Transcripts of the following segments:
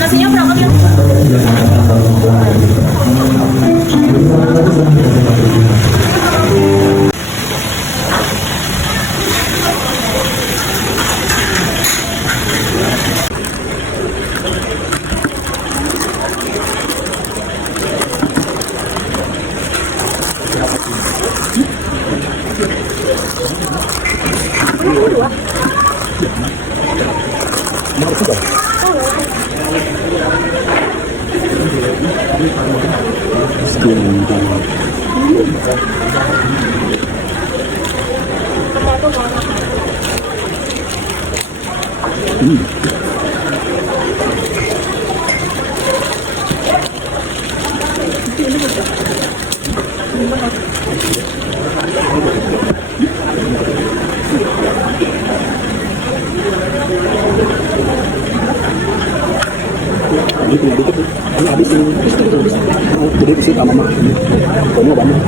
Nasinya berapa ya? Ini habis ini. Jadi di sini mama. Kamu banyak.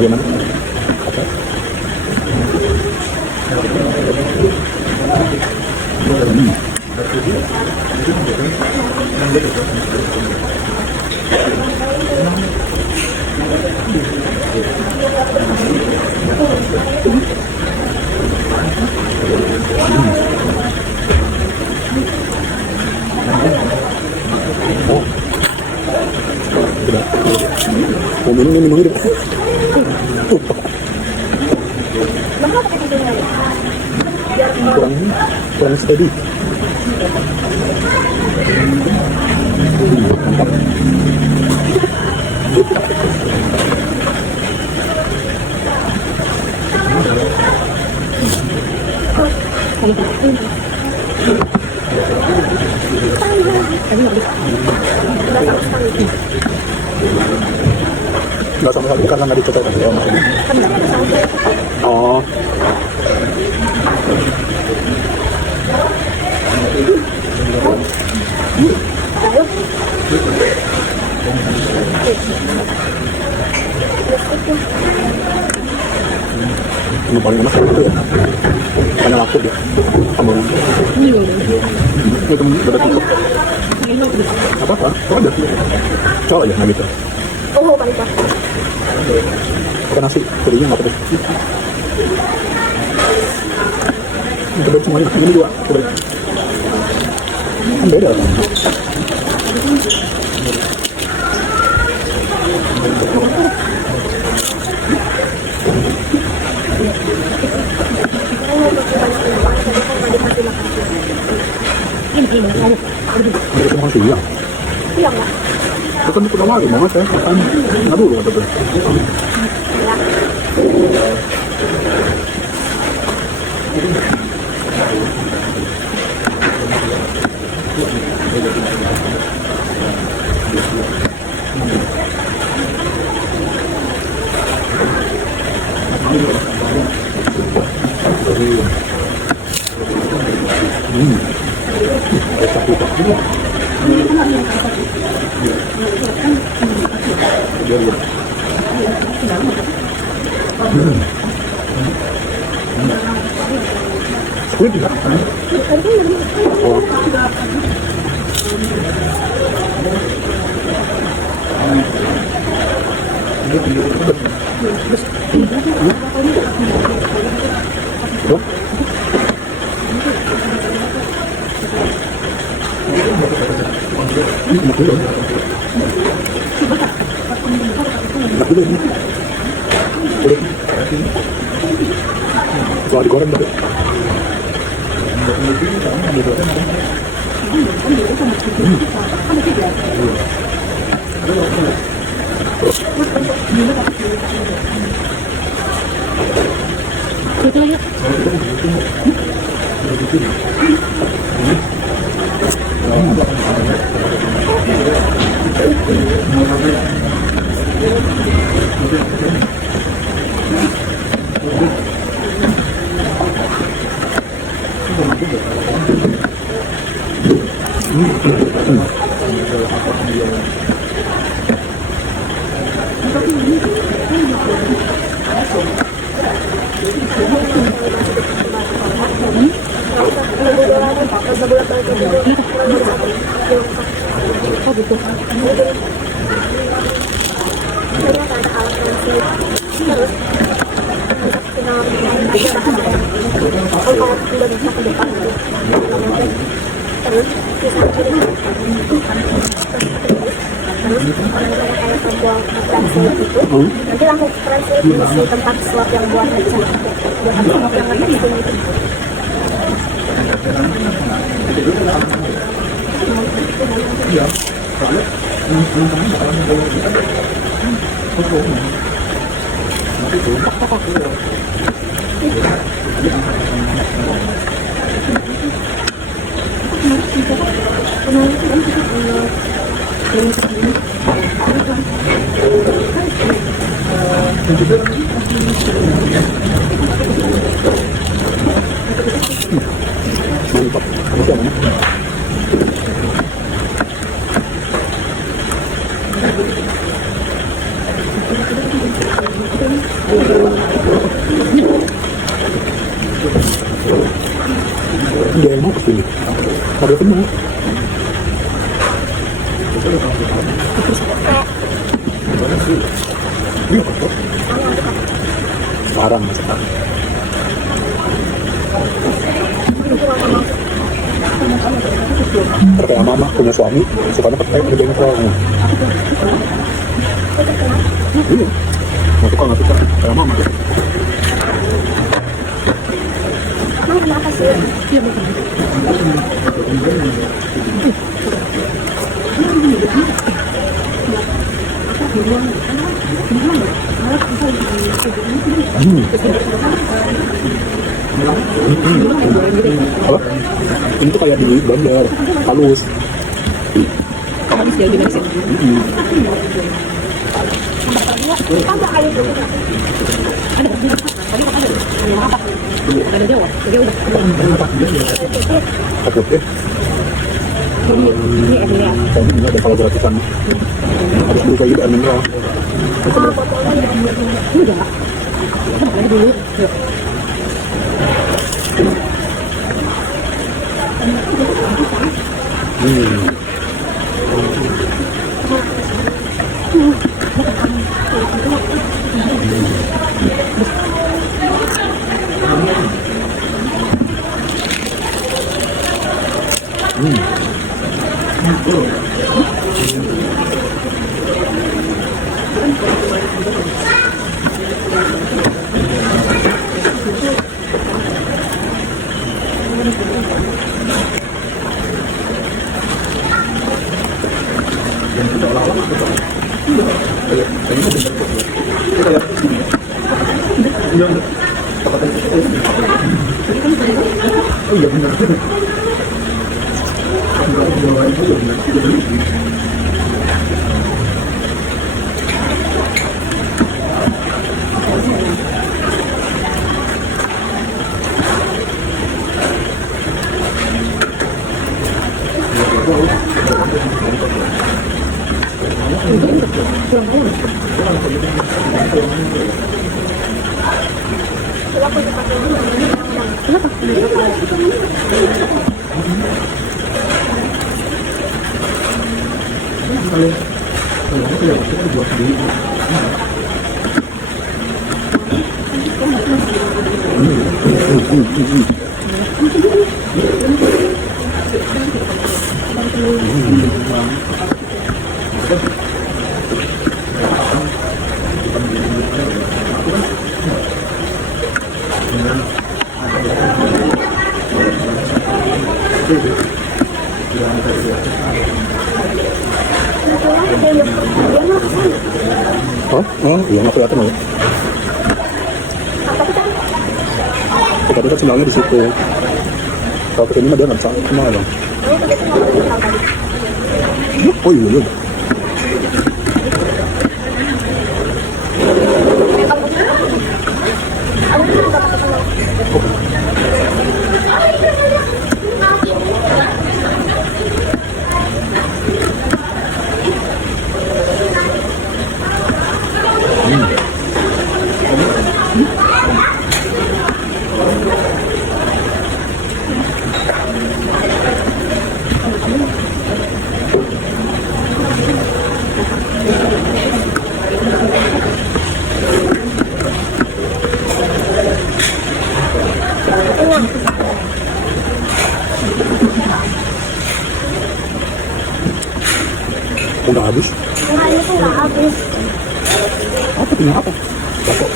Bagaimana? Oh, minum hidup. Kurang steady. Mantap. Nggak sama sekali karena nggak dicoba tadi. Oh. Ini paling enak itu ya. Karena laku dia. Sama itu udah tutup. Apa? Coba aja. Coba aja, nggak bisa. Oh, paling pas. Pakai nasi, jadinya nggak pedes. Ini pedes semuanya, ini juga pedes. Kan beda kan? Mereka makan siang. Siang lah. Itu kan udah lagi, mama saya makan. Nggak dulu kata tuh. Squid juga. Oh. Kalau digoreng tadi. Itu ya. Oh gitu. Nanti langsung translate di tempat swab yang buat swab yang ngetes itu. Mantap. Masih mana? Dia mau kesini. Ada penuh. Sekarang. Terkayak mama punya suami, sukanya pakai di bengkel. Iya, nggak suka, kayak mama. Emang kenapa sih? Iya betul. Apa? Ini tuh kayak di bandar, halus. Habis dia lebih nasi. Ada Jawa, udah. Takut deh. Ini ya. Soalnya ini ada kalau gratisan. Harus berusaha juga mineral. Udah. Lagi dulu. Yuk. Oh iya benar. Oh, iya nggak kelihatan loh. Tapi kan semangnya di situ. Kalau kesini mah dia nggak bisa kenal dong. Oh iya iya. Udah habis. Nah, ini tuh nggak habis. Apa punya apa? Apa?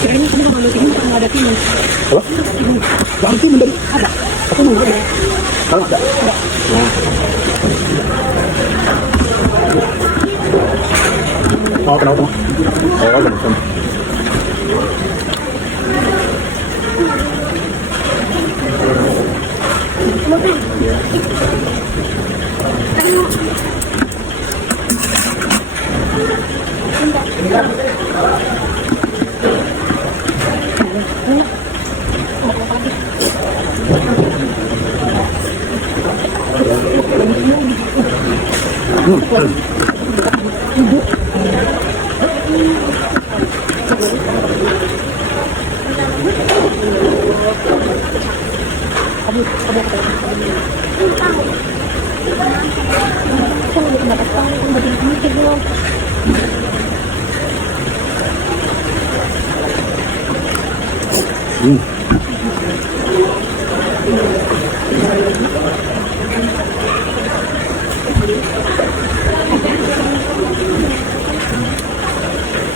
Kayaknya kamu kalau timun nggak ada timun. Apa? Nggak ada timun tadi. Ada. Aku mau ada. Kalau ada. Oh, kenapa? Oh, kenapa?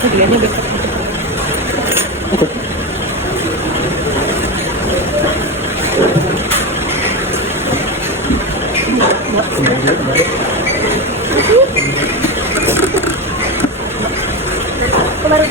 Pilihannya beda. Aku baru